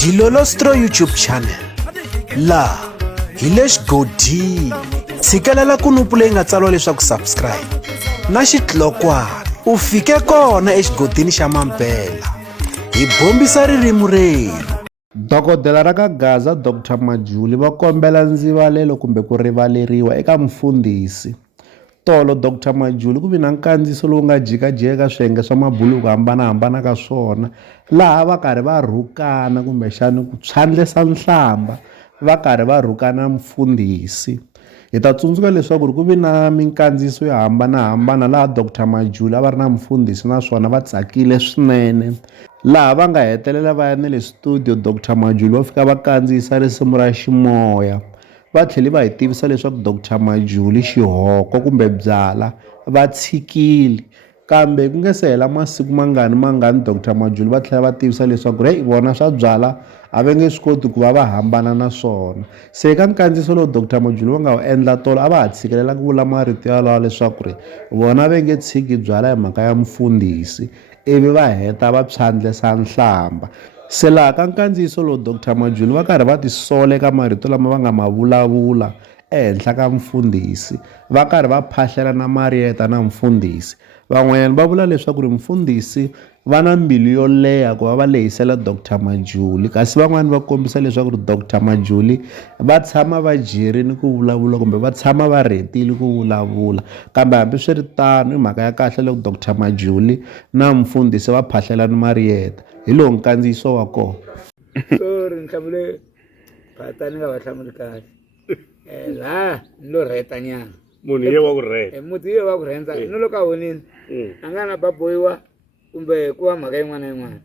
Dilolostro YouTube channel la Hilesh Godi tshikelela kunupu leyi nga tsariwa leswaku subscribe na xitlokwana u fike kona exigodini xa Mampela hi bombisa ririmi rero. Dokodela ra ka Gaza Dr Majuli va kombela ndzivalelo kumbe ku rivaleriwa eka mfundhisi. Tolo Dr Majuli ku vi na nkandziyiso lowu nga jikajika swiyenge swa mabulu ku hambanahambana ka swona laha va karhi va rhukana kumbexani ku tshwandlesa nhlamba va karhi va rhukana mfundhisi. Hi ta tsundzuka leswaku ku vi na minkandziyiso yo hambanahambana laha Dr Majuli a va ri na mfundhisi naswona va tsakile swinene laha va nga hetelela va ya na le studio Dr Majuli va fika va kandziyisa risimu ra ximoya. Va tlhela va hi tivisa leswaku Dr Majuli xihoko kumbe byala va tshikile kambe ku nga se hela masiku mangani Dr Majuli va tlhela va tivisa leswaku vona swa byala a va nge swi koti ku va hambana na swona. Se eka nkandziyiso lowu Dr Majuli va nga wu endla tolo a va ha tshikelela ku vula marito yalawa leswaku vona va nge tshiki byala hi mhaka ya mfundhisi ivi va heta va tshwandlesa nhlamba. Se laha ka nkandziyiso lowu Dr Majuli va karhi va tisola eka marito lama va nga ma vulavula ehenhla ka mfundhisi va karhi va phahlela na Marieta na mfundhisi. Van'wanyana va vula leswaku mfundhisi va na mbilu yo leha ku va lehisela Dr Majuli kasi van'wani va kombisa leswaku Dr Majuli va tshama va jerini ku vulavula kumbe va tshama va rhetile ku vulavula kambe hambi swi ri tano hi mhaka ya kahle loko Dr Majuli na mfundhisi va phahlela na Marieta hi lowu nkandziyiso wa kona. Sorry nhlambule phatani nga va hlamuli kahle la no rheta nyana munhu ye wa ku rheta muti ye wa ku rhenta no loko a honini a nga na baboyiwa kumbe ku va mhaka yin'wana na yin'wana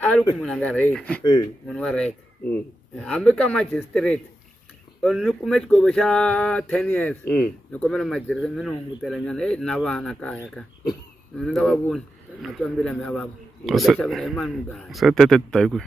a ri ku munhu a nga rheti munhu wa rheta hambi ka magistrate ni kume xigovo xa 10 years ni kombela magistrate mi ni hungutela nyana na vana kaya ka ni nga va voni matswambila mi ya vava xavela hi mani muganga se tete ta hi ku